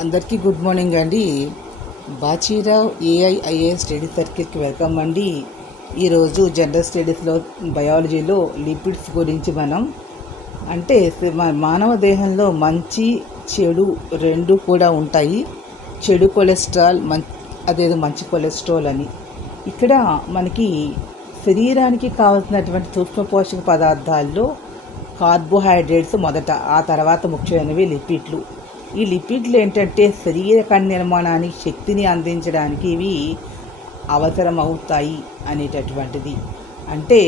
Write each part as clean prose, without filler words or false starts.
అందరికీ good morning అండి. బాచీరావ్ ఏఐఐఏఎస్ study సర్కిల్కి welcome అండి. ఈరోజు జనరల్ స్టడీస్లో బయాలజీలో లిపిడ్స్ గురించి మనం మానవ దేహంలో మంచి చెడు రెండు కూడా ఉంటాయి. చెడు కొలెస్ట్రాల్ అదేదో మంచి కొలెస్ట్రాల్ అని. ఇక్కడ మనకి శరీరానికి కావాల్సినటువంటి సూక్ష్మ పోషక పదార్థాల్లో కార్బోహైడ్రేట్స్ మొదట, ఆ తర్వాత ముఖ్యమైనవి లిపిడ్లు. ఈ లిపిడ్లు ఏంటంటే శరీర కణ నిర్మాణానికి శక్తిని అందించడానికి ఇవి అవసరం అవుతాయి అనేటటువంటిది. అంటే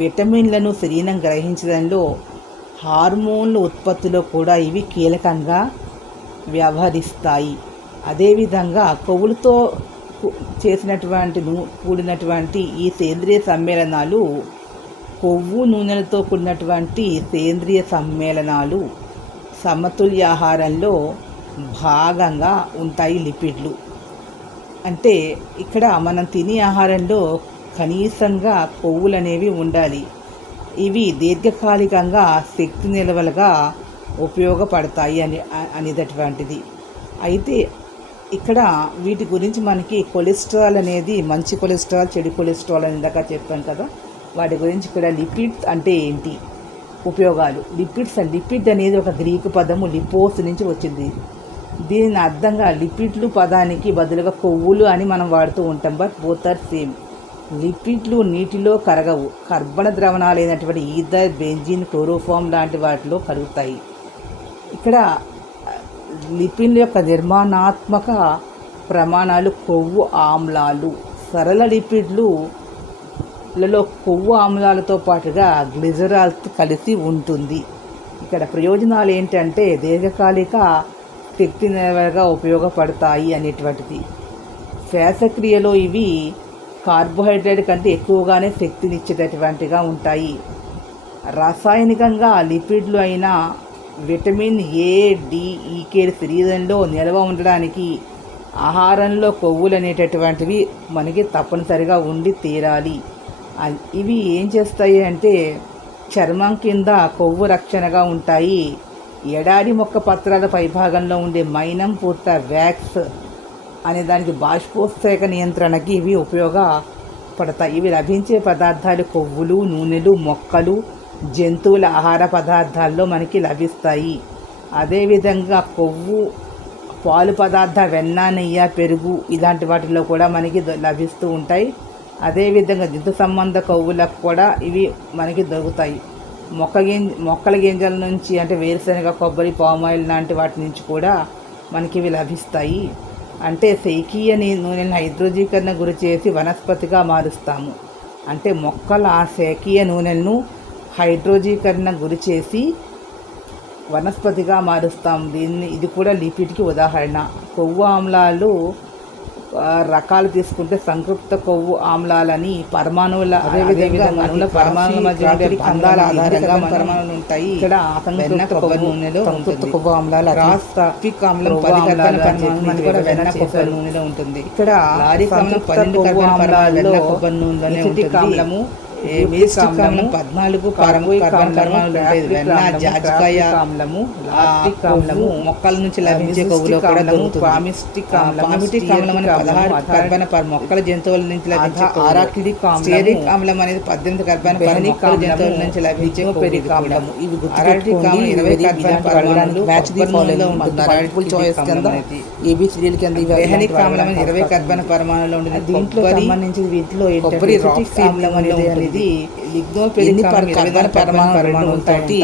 విటమిన్లను శరీరం గ్రహించడంలో, హార్మోన్ల ఉత్పత్తిలో కూడా ఇవి కీలకంగా వ్యవహరిస్తాయి. అదేవిధంగా కొవ్వులతో కూడినటువంటి ఈ సేంద్రియ సమ్మేళనాలు, కొవ్వు నూనెలతో కూడినటువంటి సేంద్రియ సమ్మేళనాలు సమతుల్య ఆహారంలో భాగంగా ఉంటాయి. లిపిడ్లు అంటే ఇక్కడ మనం తినే ఆహారంలో కనీసంగా కొవ్వులు అనేవి ఉండాలి. ఇవి దీర్ఘకాలికంగా శక్తి నిల్వలుగా ఉపయోగపడతాయి అనేటటువంటిది. అయితే ఇక్కడ వీటి గురించి మనకి కొలెస్ట్రాల్ అనేది మంచి కొలెస్ట్రాల్, చెడు కొలెస్ట్రాల్ అని ఇందాక చెప్పాను కదా, వాటి గురించి ఇక్కడ లిపిడ్స్ అంటే ఏంటి, ఉపయోగాలు. లిపిడ్ అనేది ఒక గ్రీకు పదము లిపోస్ నుంచి వచ్చింది. దీని అర్థంగా లిపిడ్లు పదానికి బదులుగా కొవ్వులు అని మనం వాడుతూ ఉంటాం. But both are same. లిపిడ్లు నీటిలో కరగవు. కర్బన ద్రవణాలైనటువంటి ఈథర్, బెంజీన్, క్లోరోఫామ్ లాంటి వాటిలో కరుగుతాయి. ఇక్కడ లిపిడ్ల యొక్క నిర్మాణాత్మక ప్రమాణాలు కొవ్వు ఆమ్లాలు. సరళ లిపిడ్లలో కొవ్వు ఆమ్లాలతో పాటుగా గ్లిజరాల్తో కలిసి ఉంటుంది. ఇక్కడ ప్రయోజనాలు ఏంటంటే దీర్ఘకాలిక శక్తి నిల్వగా ఉపయోగపడతాయి అనేటువంటిది. శ్వాసక్రియలో ఇవి కార్బోహైడ్రేట్ కంటే ఎక్కువగానే శక్తినిచ్చేటటువంటిగా ఉంటాయి. రాసాయనికంగా లిపిడ్లు అయిన విటమిన్ ఏ, డి, ఈకే శరీరంలో నిల్వ ఉండడానికి ఆహారంలో కొవ్వులు అనేటటువంటివి మనకి తప్పనిసరిగా ఉండి తీరాలి. ఇవి ఏం చేస్తాయి అంటే చర్మం కింద కొవ్వు రక్షణగా ఉంటాయి. ఎడారి మొక్క పత్రాల పైభాగంలో ఉండే మైనం పూర్త వ్యాక్స్ అనే దానికి బాష్పోత్సేక నియంత్రణకి ఇవి ఉపయోగపడతాయి. ఇవి లభించే పదార్థాలు కొవ్వులు, నూనెలు, మొక్కలు, జంతువుల ఆహార పదార్థాల్లో మనకి లభిస్తాయి. అదేవిధంగా కొవ్వు, పాలు పదార్థ, వెన్న, నెయ్యి, పెరుగు ఇలాంటి వాటిల్లో కూడా మనకి లభిస్తూ ఉంటాయి. అదేవిధంగా జంతు సంబంధ కొవ్వులకు కూడా ఇవి మనకి దొరుకుతాయి. మొక్కల గింజల నుంచి అంటే వేరుశనగ, కొబ్బరి, పామాయిల్ లాంటి వాటి నుంచి కూడా మనకి ఇవి లభిస్తాయి. అంటే శైకీయ నూనెలను హైడ్రోజీకరణ గురి చేసి వనస్పతిగా మారుస్తాము. అంటే మొక్కల శైకీయ నూనెలను హైడ్రోజీకరణ గురి చేసి వనస్పతిగా మారుస్తాం. ఇది కూడా లిపిడ్కి ఉదాహరణ. కొవ్వు ఆమ్లాలు రకాలు తీసుకుంటే సంతృప్త కొవ్వు ఆమ్లాలని పరమాణువుల అదేవిధంగా పరమాణువుల మధ్య ఉండే బంధాల ఆధారంగా పరమాణువులు ఉంటాయి. ఇక్కడ అసంతృప్త కొవ్వు నూనెలో సంతృప్త కొవ్వు ఆమ్లాలు, రాస్పిక్ ఆమ్లం 10 కర్బన పరమాణువులు కూడా వెన్న కొబ్బరి నూనెలో ఉంటుంది. ఇక్కడ లారిక్ ఆమ్లం 12 కర్బన పరమాణువులు కొబ్బరి నూనెలోనే ఉంటుంది. ఆమ్లము 14 ఆమ్లము మొక్కల నుంచి లభించే కొవ్వులో కూడా దొరుకుతుంది. పామిస్టిక్ ఆమ్లం అని 16 కర్బన మొక్కల జంతువుల నుంచి లభించే ఆరాక్టిక్ ఆమ్లం. స్టెరిక్ ఆమ్లం అనేది 18 కర్బన మొక్కల జంతువుల నుంచి లభించే కొవ్వు ఆమ్లము. ఇవి గుర్తుపెట్టుకోండి. 20 కర్బన పరమాణువులు ఏబిసిడీల కింద. బెహనిక్ ఆమ్లం 20 కర్బన పరమాణువులు ఉంటుంది. దీంట్లో సంబంధించి వీటిలో కొబ్బరి ఆమ్లం అనేది లిగ్నోపెరిక్ కర్బన పరమాణువులు ఉంటాయి.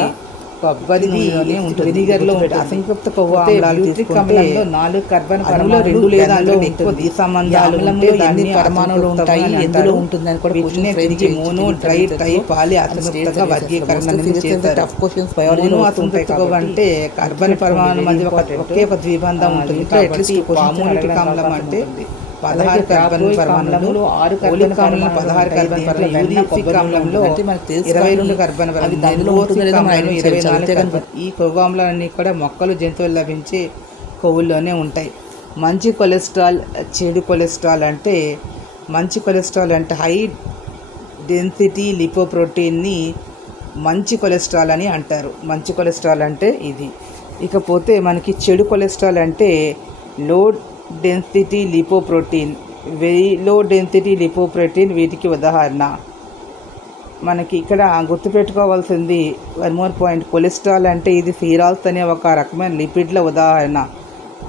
కొబ్బరి నూనెలోనే ఉంటుంది. వినిగర్లో అసంతృప్త కొవ్వు ఆమ్లాలు తీసుకుంటే 4 కర్బన పరమాణువులు 2 లేదా ఎక్కువ ద్విసంబంధాలు ఉంటే దాన్ని పరమాణువులు ఉంటాయి. ఎందులో ఉంటుందని కూడా మోనో, ట్రై, ట్రై, పాలి అసంతృప్తంగా వర్గీకరణ చేస్తారు. మోనో అసంతృప్త కొవ్వు అంటే కర్బన పరమాణువుల మధ్య ఒకే ఒక ద్విబంధం ఉంటుంది. పామోనిక్ ఆమ్లం అంటే 16 కర్బన పరమాణువులు, 6 కర్బన పరమాణువులు, 16 కర్బన పరమాణువులు. యూరిక్ ఆమ్లంలో 22 కర్బన పరమాణువులు, 24. ఈ కొవ్వు ఆమ్లాలన్నీ కూడా మొక్కలు, జంతువులు లభించే కొవ్వుల్లోనే ఉంటాయి. మంచి కొలెస్ట్రాల్, చెడు కొలెస్ట్రాల్ అంటే మంచి కొలెస్ట్రాల్ అంటే హై డెన్సిటీ లిపోప్రోటీన్ని మంచి కొలెస్ట్రాల్ అని అంటారు. మంచి కొలెస్ట్రాల్ అంటే ఇది. ఇకపోతే మనకి చెడు కొలెస్ట్రాల్ అంటే low density lipoprotein, very low density lipoprotein వీటికి ఉదాహరణ. మనకి ఇక్కడ గుర్తుపెట్టుకోవాల్సింది వన్ మోర్ పాయింట్, కొలెస్ట్రాల్ అంటే ఇది సీరాల్స్ అనే ఒక రకమైన లిపిడ్ల ఉదాహరణ.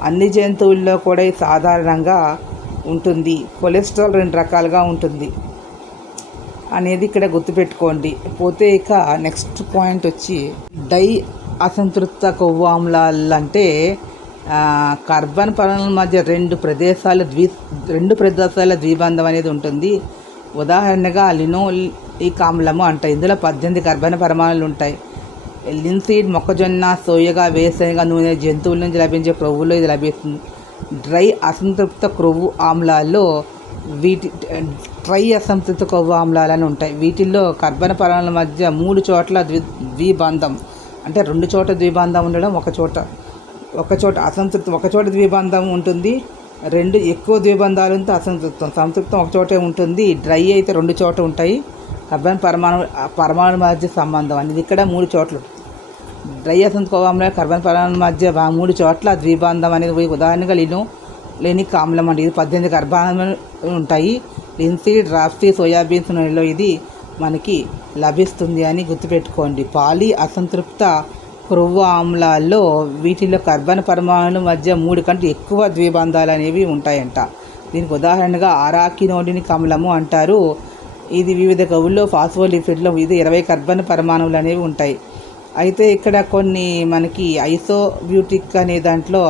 అన్ని జంతువుల్లో కూడా ఇది సాధారణంగా ఉంటుంది. కొలెస్ట్రాల్ 2 రకాలుగా ఉంటుంది అనేది ఇక్కడ గుర్తుపెట్టుకోండి. పోతే ఇక నెక్స్ట్ పాయింట్ వచ్చి డై అసంతృప్త కొవ్వు ఆమ్లాలు అంటే కార్బన్ పరమాణుల మధ్య రెండు ప్రదేశాల ద్విబంధం అనేది ఉంటుంది. ఉదాహరణగా లినోలిక్ ఆమ్లము అంటాయి. ఇందులో 18 కార్బన్ పరమాణులు ఉంటాయి. లిన్సీడ్, మొక్కజొన్న, సోయగా, వేరుశనగ నూనె, జంతువుల నుంచి లభించే క్రొవ్వులో ఇది లభిస్తుంది. డ్రై అసంతృప్త కొవ్వు ఆమ్లాల్లో ట్రై అసంతృప్త కొవ్వు ఆమ్లాలని ఉంటాయి. వీటిల్లో కార్బన్ పరమాణుల మధ్య 3 చోట్ల ద్విబంధం అంటే 2 చోట్ల ద్విబంధం ఉండడం, ఒక చోట ద్విబంధం ఉంటుంది. 2 ఎక్కువ ద్విబంధాలతో సంతృప్తం ఒక చోటే ఉంటుంది. డ్రై అయితే 2 చోట్ల ఉంటాయి. కార్బన్ పరమాణు మధ్య సంబంధం అనేది ఇక్కడ 3 చోట్ల. డ్రై అసంతృప్త కొవ్వు ఆమ్లాలు కార్బన్ పరమాణు మధ్య 3 చోట్ల ద్విబంధం అనేది ఉదాహరణగా లినోలిక్ ఆమ్లం అంటే ఇది 18 కార్బన్లు ఉంటాయి. లిన్సీడ్, రాప్సీ, సోయాబీన్స్ నూనెలో ఇది మనకి లభిస్తుంది అని గుర్తుపెట్టుకోండి. పాలీ అసంతృప్త కొవ్వు ఆమ్లాల్లో వీటిల్లో కార్బన్ పరమాణుల మధ్య 3 కంటే ఎక్కువ ద్విబంధాలు అనేవి ఉంటాయంట. దీనికి ఉదాహరణగా అరాకినోడినిక్ ఆమ్లము అంటారు. ఇది వివిధ కొవ్వుల్లో ఫాస్ఫోలిపిడ్లో ఇది 20 కార్బన్ పరమాణువులు అనేవి ఉంటాయి. అయితే ఇక్కడ కొన్ని మనకి ఐసోబ్యూటిక్ అనే దాంట్లో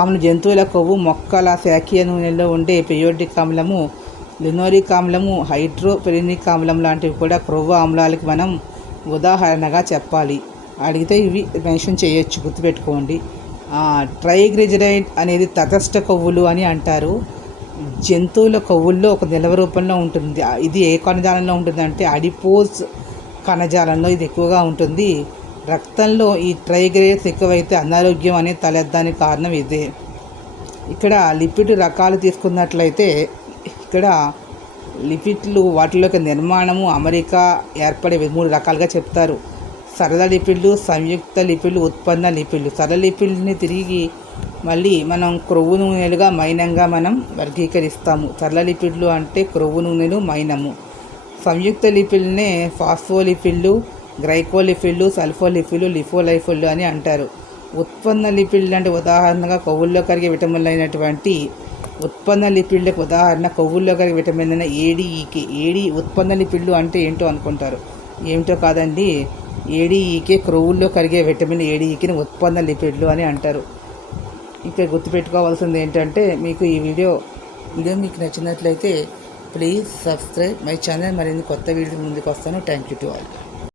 ఆమ్ల జంతువుల కొవ్వు, మొక్కల శాఖీయ నూనెలో ఉండే పెరియోడిక్ ఆమ్లము, లినోలిక్ ఆమ్లము, హైడ్రోపెరినిక్ ఆమ్లం లాంటివి కూడా కొవ్వు ఆమ్లాలకి మనం ఉదాహరణగా చెప్పాలి. అడిగితే ఇవి మెన్షన్ చేయొచ్చు, గుర్తుపెట్టుకోండి. ట్రైగ్లిజరైడ్ అనేది తటస్థ కొవ్వులు అని అంటారు. జంతువుల కొవ్వుల్లో ఒక నిల్వ రూపంలో ఉంటుంది. ఇది ఏ కణజాలంలో ఉంటుందంటే అడిపోజ్ కణజాలంలో ఇది ఎక్కువగా ఉంటుంది. రక్తంలో ఈ ట్రైగ్లిజరైడ్స్ ఎక్కువైతే అనారోగ్యం అనేది తలెత్తడానికి కారణం ఇదే. ఇక్కడ లిపిడ్ రకాలు తీసుకున్నట్లయితే ఇక్కడ లిపిడ్లు వాటిలోకి నిర్మాణము, అమరిక ఏర్పడే 3 రకాలుగా చెప్తారు. సరళ లిపిడ్లు, సంయుక్త లిపిడ్లు, ఉత్పన్న లిపిడ్లు. సరళ లిపిడ్ని తిరిగి మళ్ళీ మనం క్రొవ్వు నూనెలుగా, మైనంగా మనం వర్గీకరిస్తాము. సరళ లిపిడ్లు అంటే క్రొవ్వు నూనెలు, మైనము. సంయుక్త లిపిడ్లనే ఫాస్ఫోలిపిడ్లు, గ్లైకోలిపిడ్లు, సల్ఫోలిపిడ్లు, లిపోలైపిడ్లు అని అంటారు. ఉత్పన్న లిపిడ్లు అంటే ఉదాహరణగా కొవ్వుల్లో కరిగే విటమిన్లు అయినటువంటి ఉత్పన్న లిపిడ్లకు ఉదాహరణ కొవ్వుల్లో కరిగే విటమిన్ అయిన ఏడీ ఉత్పన్న లిపిడ్లు అంటే ఏంటో అనుకుంటారు. ఏమిటో కాదండి, ఏడీఈకే క్రొవ్వుల్లో కరిగే విటమిన్ ఏడీఈకిని ఉత్పన్న లిపిడ్లు అని అంటారు. ఇక్కడ గుర్తుపెట్టుకోవాల్సింది ఏంటంటే మీకు ఈ వీడియో మీకు నచ్చినట్లయితే ప్లీజ్ సబ్స్క్రైబ్ మై ఛానల్. మరిన్ని కొత్త వీడియో ముందుకు వస్తాను. Thank you to all.